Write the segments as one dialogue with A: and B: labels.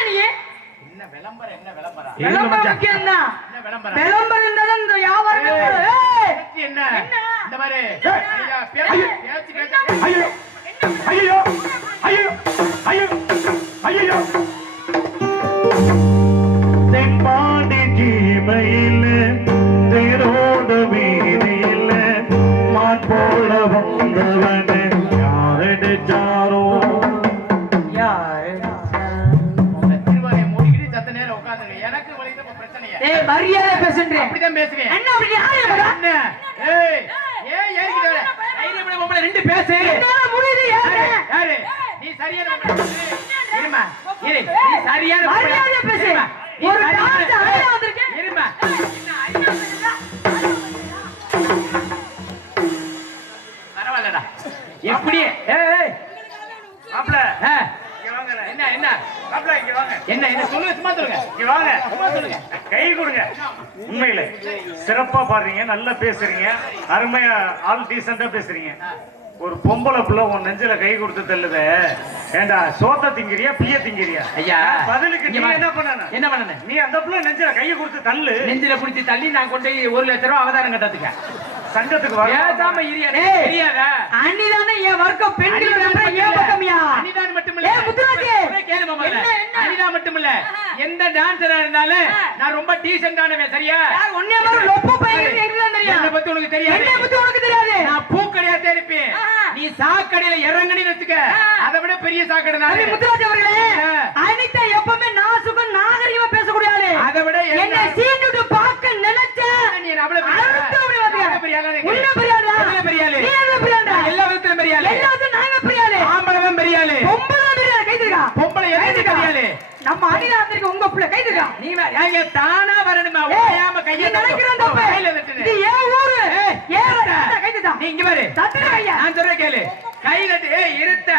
A: நீ
B: என்ன விளம்பரம் என்ன விளம்பரம்?
A: விளம்பரம் தான்
B: என்ன விளம்பரம்?
A: இருந்தாலும் இந்த
B: பேச்சு என்ன?
A: என்ன?
B: இந்த மாதிரி. ஐயா, பேச்சு பேச்சு பேச்சு.
C: ஐயோ. ஐயோ. ஐயோ. ஐயோ. ஐயோ. தென்பாண்டி ஜீமையில்
A: மரியாதை பேசுன்றேன்
B: அப்படிதான் பேசுவேன்
A: என்ன அப்படி யாரு இவங்க?
B: என்ன? ஏய் ஏய் ஏறிக்கிட்டு வர. தைரியமான பொம்பளை ரெண்டு பேசு.
A: என்னால முடியுது,
B: யாரு?
A: யாரு?
B: நீ சரியான இருமா இரு. நீ சரியான.
A: மரியாதையா பேசு. ஒரு டான்ஸ்.
C: சிறப்பா பாடுறீங்க நல்லா பேசுறீங்க. அருமையா ஆள் டீசெண்டா பேசுறீங்க. ஒரு பொம்பளை புள்ள உன் நெஞ்சில கை கொடுத்து தள்ளுத. ஏண்டா சோத்த திங்கிறியா பிய திங்கிறியா?
B: ஐயா
C: பதிலுக்கு நீ. என்ன பண்ணணும்?
B: என்ன பண்ணணும்?
C: நீ அந்த புள்ள நெஞ்சில கையை கொடுத்து தள்ளு.
B: நெஞ்சில புடிச்சு தள்ளி நான் கொண்டு ஒரு லட்ச ரூபா அவதாரம் கட்டத்துக்க
C: சங்கத்துக்கு வர
B: பேசாம இரியா
A: ஏய்.
B: தெரியாதா
A: அண்ணிதானே என் வர்க்கம் பெண்கள் ஏன் பக்கம்யா?
B: அனிதான் மட்டுமில்ல.
A: ஏய், முத்துராஜி.
B: ஒரே கேளுமா முதல்ல.
A: என்ன, என்ன?
B: அனிதா மட்டுமில்ல. எந்த டான்சரா இருந்தாலும் நான் ரொம்ப டீசென்டானவன் சரியா
A: யார் உன்னைய மாதிரி லொப்ப பையன் தெரியும்.
B: என்னை பத்தி உனக்கு தெரியாது
A: என்னைய பத்தி உனக்கு தெரியாது.
B: நான் பூக்கடையா இருப்பேன்
A: ஆஹா.
B: நீ சாக்கடையில இறங்கணின்னு வச்சுக்க. அதை விட பெரிய சாக்கடை நானு.
A: முத்துராஜ் அவர்களே. அனிதா எப்பவுமே நாசுக்கும் நாகரிகமா பேசக்கூடிய ஆளு.
B: அதை விட என்ன-
A: என்னை சீண்டுட்டு பார்க்க நினைச்சேன்.
B: நீ அவ்வளவு பெரிய ஆளா?
A: அழுத்த அப்படி பாத்துக்க.
B: அவ்வளவு பெரிய ஆளா நீ?
A: உன்னை பெரிய ஆளா?
B: உன்னை பெரிய ஆளு.
A: நீ என்ன பெரிய ஆளா?
B: நான் எல்லா விதத்திலும் பெரிய ஆளு.
A: எல்லாத்துக்கும் நாங்க பெரிய ஆளு.
B: ஆம்பளவன் பெரிய ஆளு.
A: பொம்பளை தான் பெரிய ஆளு. கை தூக்குடா.
B: பொம்பளை
A: கை
B: எதுக்கு
A: தூக்குடா.
B: பெரிய ஆளு?
A: நம்ம அனிதா வந்திருக்க உங்க பிள்ளை கை தூக்குடா.
B: நீ வா- ஏங்க தானா வரணுமா ஓயாம
A: நீ
B: கையை
A: நினைக்கிற தப்பு.
B: கையில.
A: இது ஏன் ஊரு?
B: ஏய்,
A: ஏன்
B: இருட்ட.
A: ரத்தத்தை கை தூக்குடா.
B: நீ இங்க பாரு
A: தட்டுன கையா.
B: நான் சொல்றேன் கேளு கை தட்டு ஏய் இருட்ட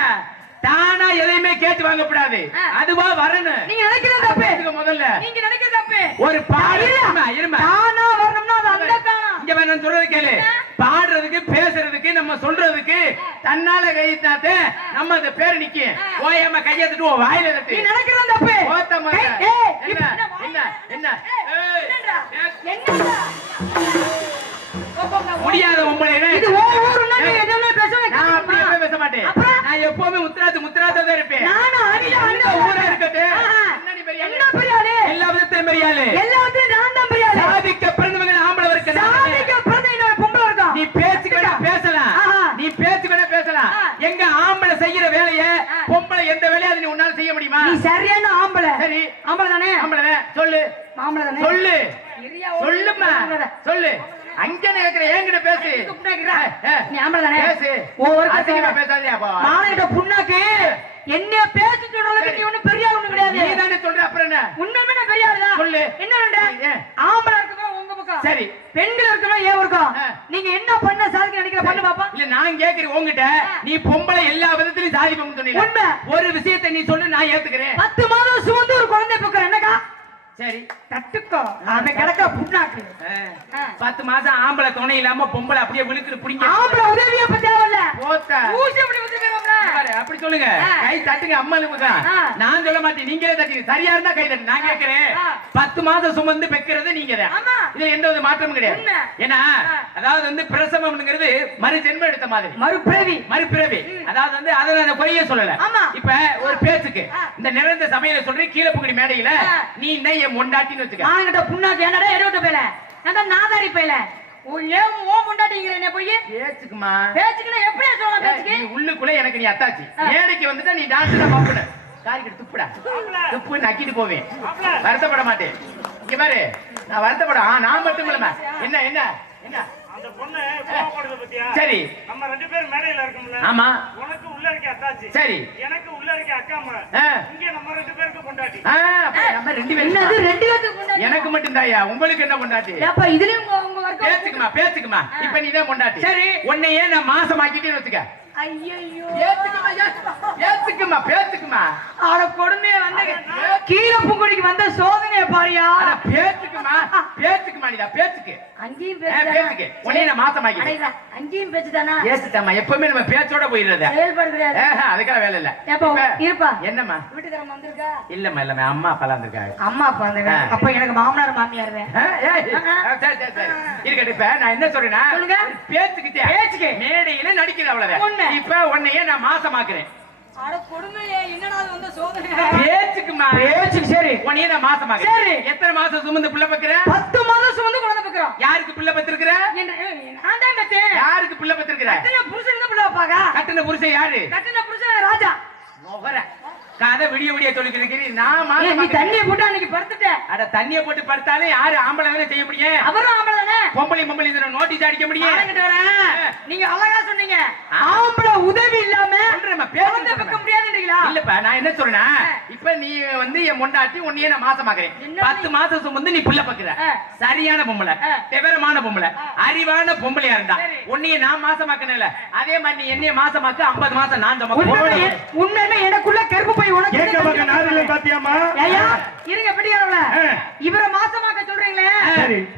B: தானா எதையுமே கேட்டு வாங்கக்கூடாது
A: ஆ.
B: அதுவா வரணும்
A: நீங்க நினைக்கிற தப்பு.
B: முதல்ல
A: நீங்க நினைக்கிற தப்பு.
B: ஒரு பாடு. இருமா,
A: தானா வரணும்னா அது அந்த தானா.
B: இங்க நான் சொல்றது கேளு பாடுறதுக்கு பேசுறதுக்கு நம்ம சொல்றதுக்கு தன்னால கைத்தாத்தே நம்ம அந்த பேர் நிக்கும் ஓயாம கையை தட்டு உன் வாயில
A: நீ
B: தட்டு
A: நினைக்கிற தப்பு.
B: ஓத்த
A: கை-
B: மாட்ட.
A: ஏய்,
B: என்ன? முடியாத பேச மாட்டேன்? நான் எப்பவுமே முத்துராஜ் முத்துராஜா தான் இருப்பேன் ஊரா இருக்கட்டும். எல்லா விதத்திலும் பெரிய ஆளு.
A: எல்லாத்துலயும் நான் தான் ஆளு.
B: சாதிக்க பிறந்தவங்க ஆம்பளை இருக்க
A: சாதிக்க பிறந்த இன்னொரு பொம்பளை இருக்கான்.
B: நீ பேச்சுக்கு வேணா பேசலாம்
A: ஆஹா.
B: நீ பேச்சுக்கு வேணா பேசலாம்
A: ஆ.
B: எங்க ஆம்பளை செய்யற வேலைய
A: ஆ.
B: பொம்பளை எந்த வேலையை அது நீ உன்னால செய்ய முடியுமா
A: நீ சரியான ஆம்பளை.
B: சரி.
A: ஆம்பளை தானே
B: ஆம்பளை. சொல்லு.
A: ஆம்பளை தானே
B: சொல்லு சொல்லுமா. சொல்லு. அங்க கேக்குற என்கிட்ட பேசு.
A: நீ ஆம்பளை தானே
B: பேசு
A: ஒரு
B: அசிங்கமா. பேசாதே அப்பா.
A: மாலையிட்ட புண்ணாக்கு. என்னைய பேச்சு சொல்ற அளவுக்கு நீ ஒண்ணும் பெரிய ஆளு ஒண்ணும் கிடையாது.
B: நீ தானே சொல்ற அப்புறம் என்ன?
A: உண்மையுமே பெரிய ஆளுதான்
B: சொல்லு.
A: என்ன? ஆம்பளை
B: சரி.
A: பெண்கள் இருக்கணும்? ஏன் இருக்கும். நீங்க என்ன பண்ண சாதிக்க நினைக்கிற பண்ணு பாப்பா?
B: இல்ல நான் கேக்குறேன் உன்கிட்ட நீ பொம்பளை எல்லா விதத்திலும் சாதிப்போம்னு சொன்னீங்க. ஒரு விஷயத்தை நீ சொல்லு நான் ஏத்துக்கிறேன்.
A: பத்து மாதம் சுமந்து ஒரு குழந்தை பக்கம் என்னக்கா?
B: சரி
A: தட்டுக்கோ அவன் கிடக்க புண்ணாக்கு
B: ஆ.
A: ஆ.
B: பத்து மாசம் ஆம்பளை துணை இல்லாம பொம்பளை அப்படியே விழுக்குது பிடிங்க
A: ஆம்பளை உதவிய அப்படி
B: சொல்லுங்க. கை தட்டுங்க அம்மாளுக்கு. நான் சொல்ல மாட்டேன் நீங்களே தட்டுங்க சரியா இருந்தா கை தட்டு நான் கேக்குறேன்
A: ஆ.
B: பத்து மாசம் சுமந்து பெக்கிறது நீங்க. இதுல எந்த ஒரு மாற்றமும் கிடையாது. ஏன்னா. அதாவது வந்து பிரசவம்ங்கிறது மறு ஜென்மம் எடுத்த மாதிரி
A: மறுபிறவி
B: மறுபிறவி அதாவது வந்து அதை நான் குறைய சொல்லல. இப்ப ஒரு பேச்சுக்கு. இந்த நிறைந்த சமையல சொல்றேன் கீழே புகடி மேடையில. நீ என்ன முண்டாட்டின்னு வச்சுக்க.
A: ஆங்கிட்ட புண்ணாக்கு என்னடா எடுவிட்டு போயில நான் நாதாரி போயில
B: உள்ளுக்குள்ள எனக்கு நீ அத்தாச்சி. மேடைக்கு வந்துட்டா நீ டான்ஸ் தான் பாப்புன காரிக்கிட்டு துப்புடா. துப்பு நக்கிட்டு போவேன். வருத்தப்பட மாட்டேன். இங்க பாரு நான் வருத்தப்பட நான் மட்டும் என்ன என்ன?
C: பொண்ணு கோவப்படுது பத்தியா?
B: சரி.
C: நம்ம ரெண்டு பேரும் மேடையில இருக்கோம்ல.
B: ஆமா.
C: உனக்கு உள்ள இருக்க அத்தாச்சி.
B: சரி.
C: எனக்கு உள்ள இருக்க அக்கா. இங்க நம்ம ரெண்டு பேருக்கு பொண்டாட்டி.
B: ஆ, அப்ப நம்ம ரெண்டு
A: என்னது
B: பேரும்
A: ரெண்டு பேத்துக்கு முன்னாடி
B: எனக்கு மட்டும் தாயா உங்களுக்கு என்ன பொண்டாட்டி?
A: ஏப்பா இதுலயும் உங்க உங்க வர்க்கம்
B: பேச்சுக்குமா பேச்சுக்குமா. இப்ப நீ தான் பொண்டாட்டி.
A: சரி.
B: உன்னையே நான் மாசமாக்கிட்டேன்னு வச்சுக்க?
A: ஐயோ
B: ஏத்துக்குமா ஏத்துக்குமா, பேச்சுக்குமா
A: ஆட கொடுமைய வந்த கீழே பூங்குடிக்கு வந்த சோதனைய பாரியா?
B: அட பேச்சுக்குமா பேச்சுக்குமா நீதா பேச்சுக்கு
A: அங்கேயும்
B: பேச்சுக்கு. உன்னையும் நான் மாசமாக்கிறேன்.
A: அடைடா, அங்கேயும் பேச்சுதானா
B: பேசிட்டாமா எப்பவுமே நம்ம பேச்சோட போயிடுறத
A: செயல்பாடு கிடையாது
B: அதுக்கெல்லாம் வேலை இல்ல
A: இருப்பா.
B: என்னம்மா
A: வீட்டுக்காரன் வந்திருக்கா
B: இல்லம்மா இல்லம்மா அம்மா அப்பா வந்திருக்காங்க
A: அம்மா அப்பா வந்தாங்க
B: ஆ.
A: அப்ப எனக்கு மாமனார் மாமியார்.
B: இருக்கட்டும், இப்ப நான் என்ன சொல்றேன்னா. பேச்சுக்கிட்டே,
A: பேச்சுக்கு.
B: மேடையில நடிக்கிற அவ்வளவுதான்.
A: உண்மை.
B: இப்ப உன்னைய நான் மாசமாக்குறேன்.
A: பேச்சுக்கு சரி.
B: எத்தனை மாசம் சுமந்து புள்ள பெக்கிற?
A: பத்து மாதம் சுமந்து குழந்தை பெக்கிறோம்
B: யாருக்கு புள்ள பெத்திருக்கிற?
A: நான் தான் பெத்தேன்
B: யாருக்கு புள்ள பெத்திருக்கிற?
A: கட்டின புருஷன் பிள்ளை வைப்பாங்க
B: கட்டின புருஷன் யாரு?
A: கட்டின புருஷன் ராஜா
B: நுகர. கதை விடிய விடிய இருக்கிறீ. நான்
A: நீ. தண்ணியை போட்டு அன்னைக்கு படுத்துட்ட
B: அட தண்ணிய போட்டு படுத்தாலும் யாரு ஆம்பளை தானே செய்ய முடியும்
A: அவரும் ஆம்பளை தானே
B: பொம்பளை பொம்பளை இதுல நோட்டீஸ் அடிக்க முடியும்.
A: நீங்க அழகா சொன்னீங்க. ஆம்பளை உதவி இல்லாம பெக்க
B: சொல்றேன்.
A: முடியாதுன்றீங்களா
B: இல்லப்பா நான் என்ன சொல்றேன்னா இப்ப நீ வந்து என் மொண்டாட்டி உன்னையே நான் மாசமாக்குறேன் பத்து மாசம் சுமந்து நீ புள்ள பக்குற. சரியான பொம்பளை. விவரமான பொம்பளை அறிவான பொம்பளையா இருந்தா. உன்னைய நான் மாசமாக்கணும்ல அதே மாதிரி நீ என்னைய மாசமாக்கு ஐம்பது மாசம் நான்
A: உண்மையிலே எனக்குள்ள கருப்பு போய்
C: கேட்க பக்க நாதில பாத்தியாமா
A: ஐயா இருங்க பிடிக்கிறவள
C: ஆ.
A: இவரை மாசமாக்க சொல்றீங்களே.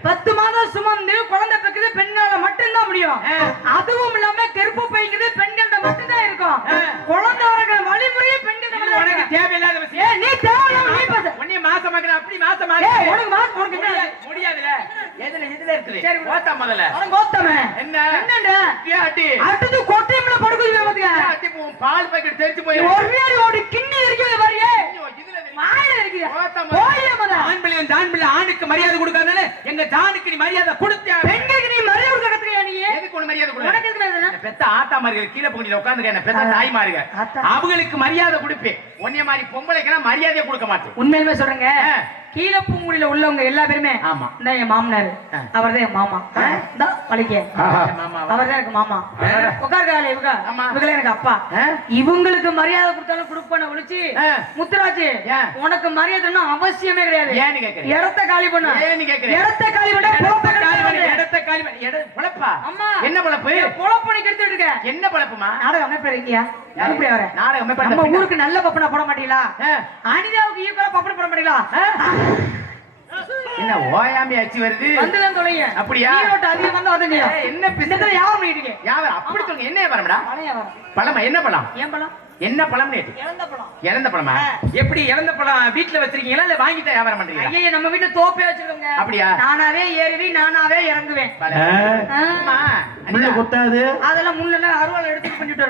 A: பத்து மாதம் சுமந்து குழந்தை பெக்குது பெண்களால மட்டும்தான் முடியும். அதுவும் இல்லாம கருப்பு பைங்கிறது பெண்கள்ட்ட மட்டும்தான் இருக்கும். குழந்தை வழிமுறையே பெண்கள்
B: உனக்கு தேவையில்லாத விஷயம்.
A: நீ தேவையில்லாம நீ பேச.
B: உன்னைய மாசமாக்குற அப்படி
A: ஏய்,
B: மாசமாக்கு
A: உனக்கு மாசம் உனக்கு
B: முடியாதுல. எதுல எதுல இருக்குது?
A: சரி,
B: ஓத்தா முதல்ல.
A: அட கோத்தமே
B: என்ன?
A: என்னடா
B: அட்டி
A: அடுத்தது கொட்டையும்ல படுக்குது பாத்துக்க.
B: அட்டி போகும் பால் பாக்கெட் தெரிச்சு போய்.
A: ஒரே ஒரு கிண்ணி இருக்குது பாருங்க.
B: இதுல.
A: மாயில இருக்குது
B: ஓத்தா முதல்ல.
A: போயே மத
B: ஆண் பிள்ளையும் தான் பிள்ளை ஆணுக்கு மரியாதை கொடுக்காதனால எங்க ஜானுக்கு நீ மரியாதை கொடுத்தியா?
A: பெண்களுக்கு நீ மரியாதை கொடுக்க கத்துக்கியா நீ?
B: எதுக்கு ஒண்ணு மரியாதை
A: உனக்கு
B: கொடுக்க? பெத்த ஆத்தா மார்கள் கீழே பொங்கல உட்காந்துக்க என்ன பெத்த. தாய்
A: ஆத்தா.
B: அவங்களுக்கு மரியாதை கொடுப்பேன் உன்னைய மாதிரி பொம்பளைக்கெல்லாம் மரியாதையை கொடுக்க மாட்டேன்
A: உண்மையிலுமே சொல்றேங்க. கீழே பூங்குடியில உள்ளவங்க எல்லா பேருமே
B: ஆமா.
A: இந்த என் மாமனார். அவர் தான் என் மாமா. இந்த பழிக்க அவர் தான் எனக்கு மாமா
B: ஆ.
A: உட்காருக்கால இவங்க
B: ஆமா.
A: இவங்களே எனக்கு அப்பா? இவங்களுக்கு மரியாதை கொடுத்தாலும் கொடுப்பான ஒழிச்சு. முத்துராஜ்? உனக்கு மரியாதைன்னா அவசியமே கிடையாது இடத்த காலி பண்ண இடத்த காலி பண்ண
B: இடத்த காலி பண்ணி, பொழப்பா?
A: அம்மா.
B: என்ன பொழப்பு
A: பொழப்ப நீ கெடுத்துட்டு இருக்க
B: என்ன பொழப்புமா
A: நாடகம் அமைப்பு இருக்கீங்க
B: யாரு?
A: எப்படி வர
B: நாடகம் அமைப்பு
A: நம்ம
B: அந்த
A: ஊருக்கு நல்ல பப்பனை போட மாட்டீங்களா. அனிதாவுக்கு ஈக்குவலா பப்பனை போட மாட்டீங்களா?
B: என்ன ஓயாமி அச்சு வருது?
A: வந்துதான் தொலைங்க
B: அப்படியா?
A: நீரோட்ட அதிகம் வந்து
B: ஏய், என்ன பிசினஸ்?
A: யாரும் பண்ணிட்டு இருக்கீங்க?
B: யாவர் அப்படி சொல்லுங்க. என்ன பழம்டா பழமா? என்ன பழம்?
A: ஏன் பழம்.
B: என்ன பழம் நேற்று
A: இழந்த பழம்.
B: இறந்த பழமா. எப்படி இறந்த பழம் வீட்டுல வச்சிருக்கீங்களா? இல்ல வாங்கிட்டா வியாபாரம் பண்றீங்களா?
A: ஐயே நம்ம வீட்டுல தோப்பே வச்சிருக்கோங்க.
B: அப்படியா?
A: நானாவே ஏறுவி நானாவே இறங்குவேன்.
C: முள்ள கொத்தாது
A: அதெல்லாம் முன்னெல்லாம் அருவாள் எடுத்து பண்ணிட்டு.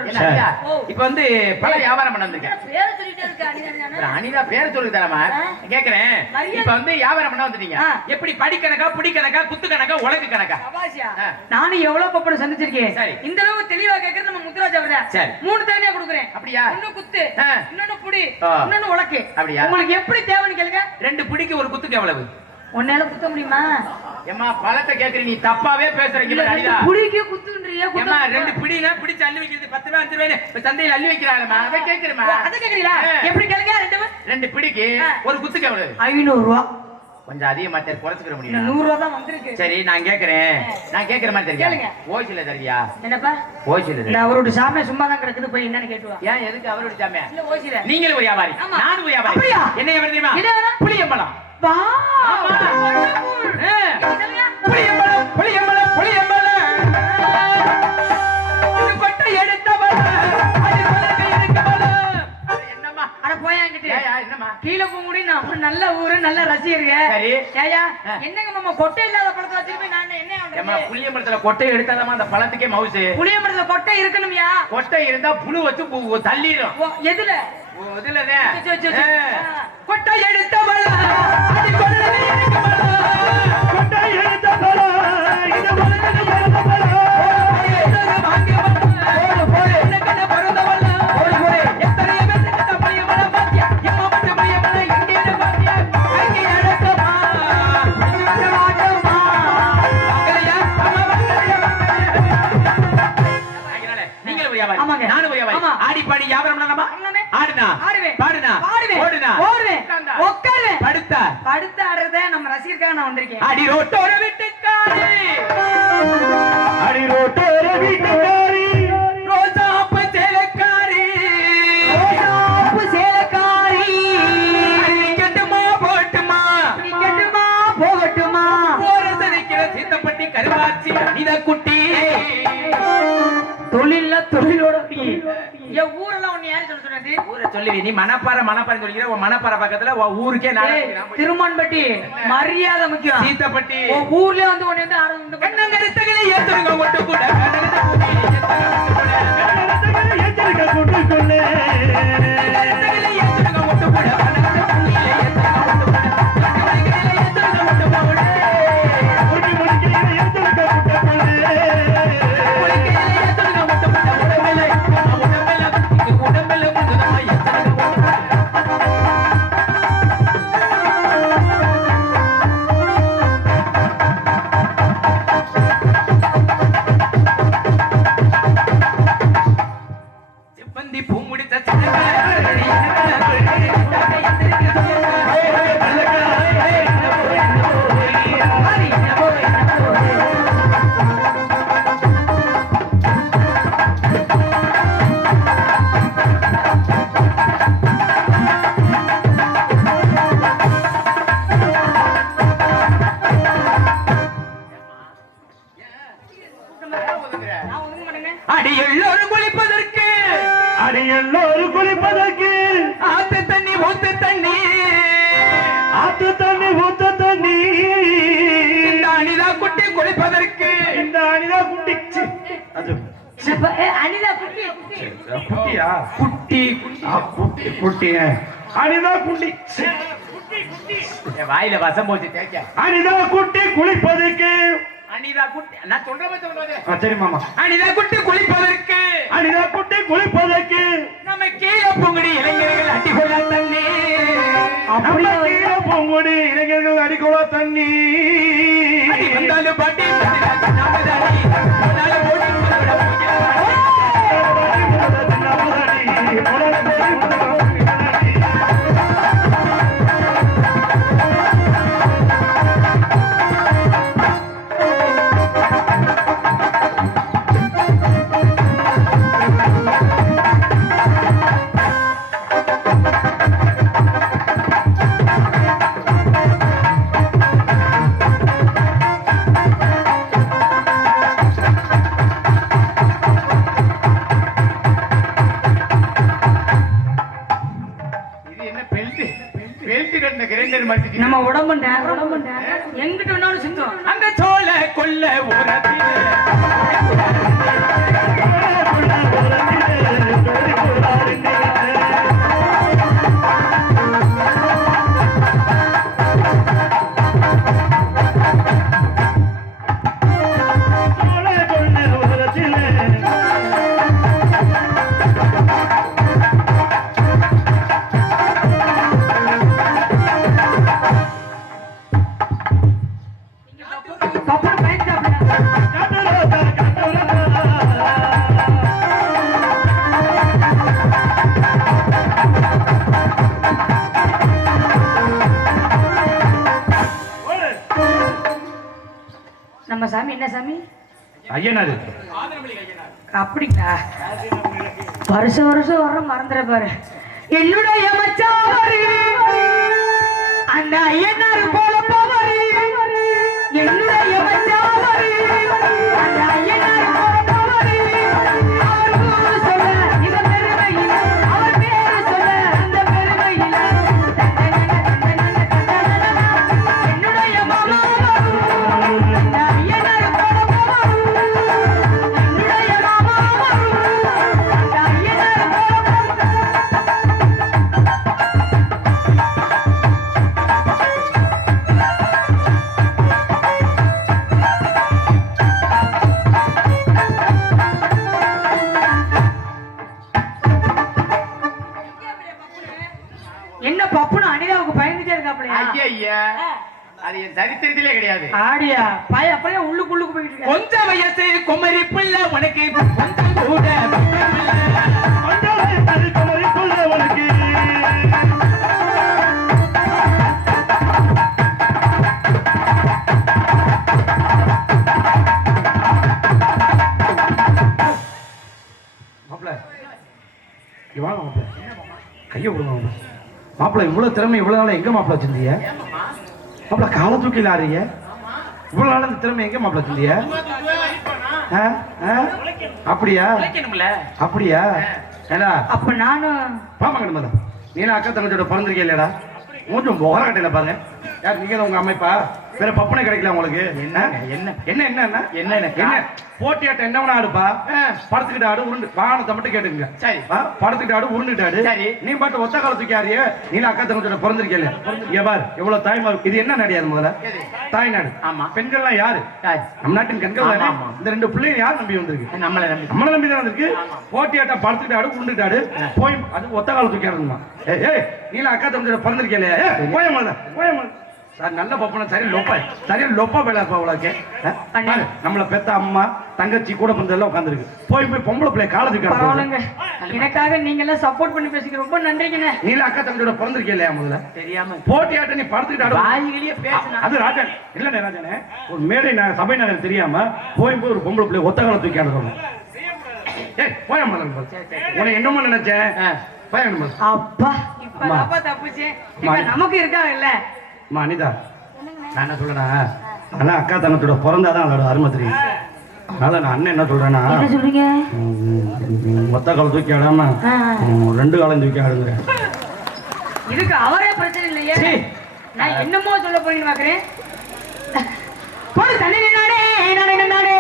B: இப்ப வந்து பழம் வியாபாரம் பண்ண வந்திருக்கேன்
A: அனிதா
B: பேர சொல்லு தரமா. கேக்குறேன். இப்ப வந்து வியாபாரம் பண்ண வந்துட்டீங்க. எப்படி படி கணக்கா புடி கணக்கா குத்து கணக்கா உலகு கணக்கா.
A: நானும் எவ்வளவு பப்பனை சந்திச்சிருக்கேன்
B: சரி.
A: இந்த அளவு தெளிவா கேக்குறது நம்ம முத்துராஜ் அவர்தான்
B: சரி.
A: மூணு தனியா கொடுக்குறேன்
B: அப்படியா?
A: ஒண்ணு குத்து. இன்னொன்னு புடி. இன்னொன்னு உலக்கு
B: அப்படியா?
A: உங்களுக்கு எப்படி தேவைன்னு கேளுங்க
B: ரெண்டு பிடிக்கு ஒரு குத்துக்கு எவ்வளவு
A: உன்னால குத்த முடியுமா?
B: ஏம்மா பழத்தை கேக்குற நீ தப்பாவே பேசுறீங்க
A: புடிக்கு குத்துன்றியா குத்த
B: ஏம்மா ரெண்டு பிடினா பிடிச்சு அள்ளி வைக்கிறது பத்து ரூபா அஞ்சு ரூபாய் சந்தையில அள்ளி வைக்கிறாங்கம்மா. அதை கேக்குறேம்மா.
A: ஓ, அத கேக்குறீங்களா. எப்படி கேளுங்க ரெண்டு?
B: ரெண்டு பிடிக்கு. ஒரு குத்துக்கு எவ்வளவு
A: ஐநூறு ரூபா
B: கொஞ்சம் அதிகமா சரி குறைச்சுக்கிற முடியும்?
A: நூறு ரூபா தான் வந்திருக்கு.
B: சரி நான் கேக்குறேன். நான் கேக்குற மாதிரி தெரியா
A: கேளுங்க.
B: ஓசில தருவியா?
A: என்னப்பா?
B: ஓசில
A: இந்த
B: தருவியா?
A: அவரோட சாமி சும்மா தான் கிடக்குது போய் என்னன்னு கேட்டுவா?
B: ஏன் எதுக்கு அவரோட சாமியா?
A: இல்ல ஓசில
B: நீங்களும் ஒரு வியாபாரி. நானும் ஒரு வியாபாரி? என்ன வியாபாரி தெரியுமா? புளியம்பழம். புளியம்பழம் புளியம்பழம் புளியம்பழம் இது கொட்டை எடுத்த பழம் அது என்னம்மா
A: அட போயா என்கிட்ட.
B: என்னம்மா
A: கீழே போகுடி நம்ம நல்ல ஊரு நல்ல ரசிகருங்க
B: சரி.
A: ஏயா. என்னங்க மாமா கொட்டை இல்லாத பழத்தை வச்சிருப்பே நான் என்ன
B: ஏம்மா
A: பண்றது?
B: புளியம்பழத்துல கொட்டை எடுத்தாதாம்மா அந்த பழத்துக்கே மவுசு
A: புளிய மரத்துல கொட்டை இருக்கணும்யா
B: கொட்டை இருந்தா புழு வச்சு
A: ஓ, எதுல
B: கொட்டை எடுத்த பழம் அது கொள்ளை எடுக்க பழம்
C: கொட்டை எடுத்த
A: சொல்ல சொன்னது
B: ஊரை சொல்லுவி. நீ மணப்பாறை மணப்பாறை சொல்லிக்கிற உன் மணப்பாறை பக்கத்துல உன் ஊருக்கே
A: திருமான்பட்டி மரியாதை முக்கியம்.
B: சீத்தப்பட்டி.
A: உன் ஊர்லயே வந்து உன்னை வந்து ஆரம்பிச்சு
B: ஏத்துருங்க மட்டும் கூட ஏத்துருங்க
C: கொண்டு கொள்ளே
B: போச்சு
C: குட்டி குளிப்பதற்கு.
B: அனிதா குட்டி நான் சொல்ற மாதிரி
C: சரி மாமா.
B: அனிதா குட்டி குளிப்பதற்கு.
C: அணிதா குட்டி குளிப்பதற்கு.
B: நம்ம கீழே பொங்கடி இளைஞர்கள் அடி கொள்ள தண்ணி
C: நம்ம கீழே பொங்குடி இளைஞர்கள் அடிக்கோளா தண்ணி
B: வந்தாலும் பாட்டி பெல்ட் கட்டின கிரைண்டர் மாதிரி
A: நம்ம உடம்புண்ட உடம்புண்ட எங்கிட்ட வேணாலும் சுத்தம்
B: அந்த சோழ கொல்ல உரத்திலே.
A: நம்ம சாமி என்ன சாமி?
C: ஐயனாரு.
A: அப்படிங்களா? வருஷம் வருஷம் வர்ற மறந்துட பாரு. என்னுடைய மச்சாவரு அந்த ஐயனார் போல போவாரு. என்னுடைய மச்சாவரு அந்த ஐயனார்
B: அது என் சரித்திரத்திலே கிடையாது.
A: ஆடியா? பய அப்படியே உள்ளுக்குள்ளுக்கு போயிட்டு இருக்க
B: கொஞ்ச வயசு குமரி பிள்ளை உனக்கு கொஞ்சம் கூட
C: கையை விடுங்க மாப்பிள்ள இவ்வளவு திறமை இவ்வளவு நாளா எங்க மாப்பிள்ள வச்சிருந்தீங்க? மாப்பிள்ள காலை தூக்கி ஆறீங்க இவ்வளவு நாள் இந்த திறமை எங்க ஆ? ஆ? அப்படியா? அப்படியா? ஏடா
A: அப்ப நானும்
C: பாப்பாங்க நம்ம நீனா அக்கா தங்கச்சோட பிறந்திருக்கே இல்லையாடா? மூஞ்சும் கட்டையில பாருங்க. யார் நீங்க உங்க அமைப்பா வேற பப்பனை கிடைக்கல உங்களுக்கு?
B: என்ன, என்ன?
C: என்ன என்ன என்ன?
B: என்ன?
C: என்ன? போட்டியாட்டம் என்ன? வேணா ஆடுப்பா? படத்துக்கிட்ட ஆடு உருண்டு. வானத்தை மட்டும் கேட்டுங்க
B: சரி.
C: படத்துக்கிட்ட ஆடு உருண்டுட்டு ஆடு.
B: சரி.
C: நீ பாட்டு ஒத்த காலத்துக்கு யாரு நீல அக்கா தங்கச்சோட பிறந்திருக்கே இல்லையா இங்க பார் எவ்வளவு தாய்மா இது என்ன நடிகாது முதல்ல?
B: எது?
C: தாய் நாடு.
B: ஆமா.
C: பெண்கள்லாம் யாரு?
B: யார்?
C: நம் நாட்டின் கண்கள். இந்த ரெண்டு பிள்ளைங்க யார் நம்பி வந்திருக்கு?
B: நம்மளை நம்பி.
C: நம்மள நம்பி தான் வந்திருக்கு போட்டியாட்ட படுத்துட்டு ஆடு உருண்டுட்டு ஆடு. போய் அது ஒத்த கால தூக்கி ஆடுமா ஏய் நீல அக்கா தம்பி பிறந்திருக்கே போய போய நல்ல பப்பன சரி லொப்ப சரி லொப்ப உனக்கு.
A: அண்ணே.
C: நம்மள பெத்த அம்மா தங்கச்சி கூட பிறந்தெல்லாம் உட்காந்துருக்கு போய் போய் பொம்பளை பிள்ளை கால தூக்கி ஆட
A: பரவாயில்லைங்க. எனக்காக நீங்க எல்லாம் சப்போர்ட் பண்ணி பேசிக்க ரொம்ப நன்றிங்கண்ணே.
C: நீல அக்கா தம்பியோட பிறந்திருக்கே இல்லையா முதல்ல?
B: தெரியாம.
C: போட்டியாட்ட நீ படுத்துக்கிட்டு ஆடு
B: வாய்களையே பேசினா.
C: அது ராஜா. இல்லண்ணே ராஜானே ஒரு மேடை சபை நகர் தெரியாம போய் போய் ஒரு பொம்பளை பிள்ளை ஒத்த கால தூக்கி ஆட சொன்னேன் ஏய் போய் உன்னை என்னமோ நினைச்சேன்.
A: அப்பா இப்ப
C: அம்மா.
A: அப்பா தப்புச்சு. இப்ப
C: அம்மா.
A: நமக்கு இருக்காங்கல்ல
C: அம்மா அனிதா. நான் என்ன சொல்றேன்னா ஆனா அக்கா தங்கத்தோட பிறந்தாதான் அதோட அருமை தெரியும். அதனால நான் அண்ணன் என்ன சொல்றேன்னா மொத்த காலம் தூக்கி ஆடாம ரெண்டு காலம் தூக்கி ஆடுங்க.
A: இதுக்கு அவரே பிரச்சனை இல்லையே. நான் என்னமோ சொல்ல போறீங்க பாக்குறேன். போடு தண்ணி நின்னாடே நானே நின்னாடே.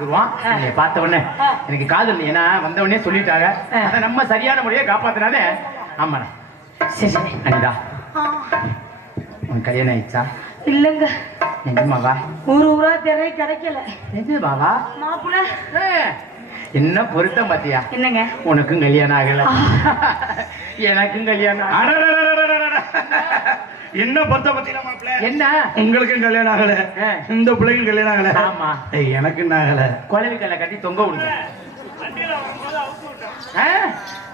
B: பாத்துக்குருவோம் பார்த்த உடனே எனக்கு காதல் ஏன்னா வந்த உடனே சொல்லிட்டாங்க அதை நம்ம சரியான முறையை காப்பாத்தினாலே ஆமாண்ணா.
A: சரி சரி.
B: அனிதா. உன் கல்யாணம் ஆயிடுச்சா?
A: இல்லங்க.
B: நிஜமாவா
A: ஊர் ஊரா தெரிய கிடைக்கல.
B: நிஜமாவா
A: மாப்பிள்ள
B: என்ன பொருத்தம் பாத்தியா?
A: என்னங்க?
B: உனக்கும் கல்யாணம் ஆகல. எனக்கும் கல்யாணம்
C: என்ன பத்த பத்தின மாப்பிள்ள
B: என்ன?
C: உங்களுக்கும் கல்யாணம் ஆகல. இந்த பிள்ளைக்கும் கல்யாணம் ஆகல.
B: ஆமா.
C: எனக்கு என்ன ஆகல.
B: குழவிக்கல்ல கட்டி தொங்க விடுங்க?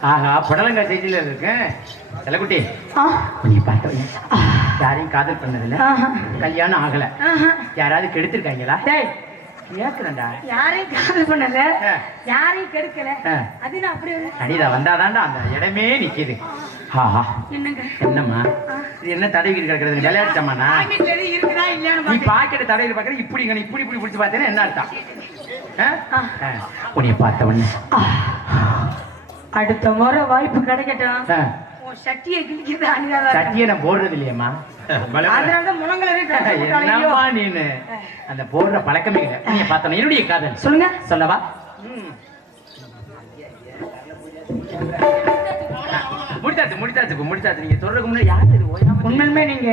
B: ஆஹா புடலங்காய் செய்தியில இருக்கு. செல்லக்குட்டி
A: ஆ,
B: நீ பார்த்தவங்க யாரையும் காதல் பண்ணதில்ல. கல்யாணம் ஆகல. யாராவது கெடுத்திருக்காங்களா? கேக்குறேன்டா
A: யாரையும் காதல் பண்ணல. யாரையும் கெடுக்கல. அது
B: அடிதா வந்தாதான்டா அந்த இடமே நிக்குது என்னம்மா இது என்ன தடவி கிடக்கிறது விளையாட்டுமாண்ணா
A: இருக்குதா இல்லையான்னு
B: நீ. பாக்கெட் தடையில பாக்குற இப்படி இப்படி இப்படி பிடிச்சு பார்த்தேன்னா என்ன அர்த்தம். உன்னைய பார்த்த உடனே
A: அடுத்த முறை வாய்ப்பு கிடைக்கட்டும் சட்டியை கிழிக்கிறது அணியாதா
B: சட்டியை நான் போடுறது இல்லையம்மா அந்த போடுற பழக்கமே இல்லை. நீ பார்த்தோம் என்னுடைய காதல்.
A: சொல்லுங்க.
B: சொல்லவா? முடித்தாச்சு முடித்தாச்சு இப்ப முடித்தாச்சு நீங்க சொல்றதுக்கு முன்னாடி யாரு இது? ஓயாம
A: உண்மையுமே நீங்க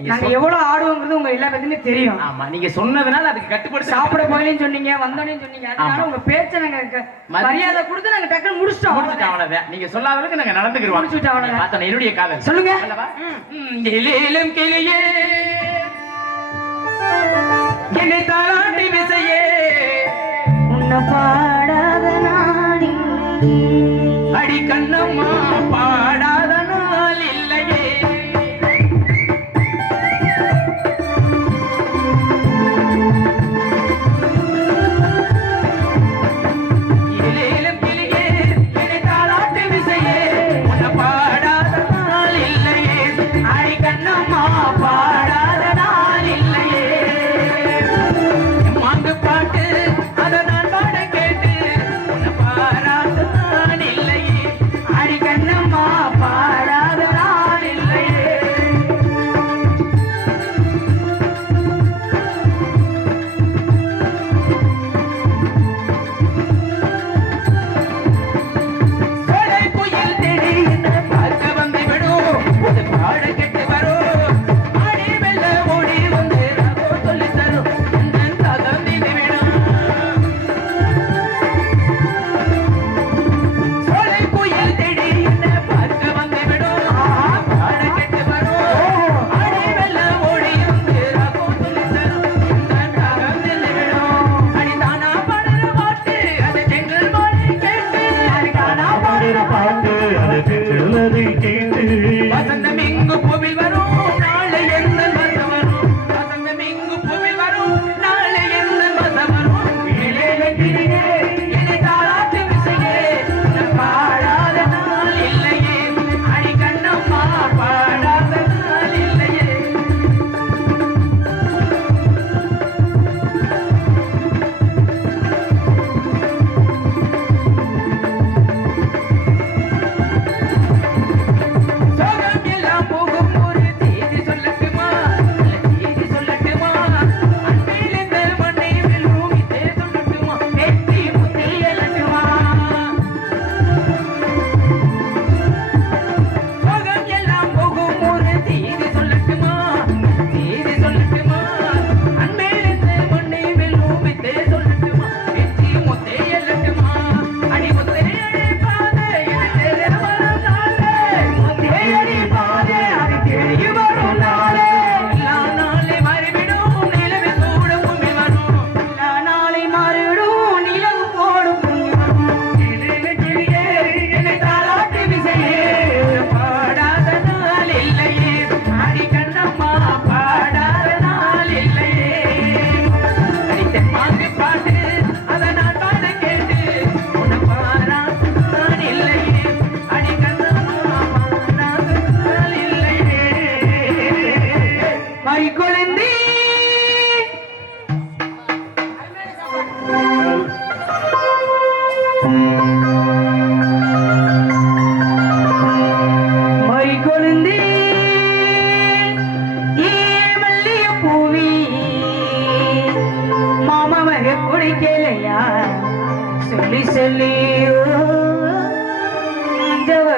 B: நீங்க
A: எவ்வளவு ஆடுவோங்கிறது உங்க எல்லா பத்தியுமே தெரியும்.
B: ஆமா நீங்க சொன்னதுனால அதுக்கு கட்டுப்படுத்த
A: சாப்பிட போகலையும் சொன்னீங்க வந்தோடனே சொன்னீங்க. அதனால. உங்க பேச்ச நாங்க மரியாதை கொடுத்து நாங்க டக்குனு முடிச்சிட்டோம்.
B: முடிச்சுட்டு அவ்வளவுதான். நீங்க சொல்லாதவளுக்கு நாங்க நடந்துக்கிறோம்
A: முடிச்சுட்டு அவ்வளவுதான்.
B: பார்த்தோம் என்னுடைய காதல்.
A: சொல்லுங்க.
B: சொல்லவா? ம், எழிலும் கிளியே. என்னை தாளாட்டி விசையே.
A: உன்னை பாடாத நாடில்லையே
B: அடி கண்ணம்மா.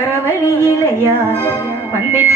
A: மரவழியிலையா வந்தேன்.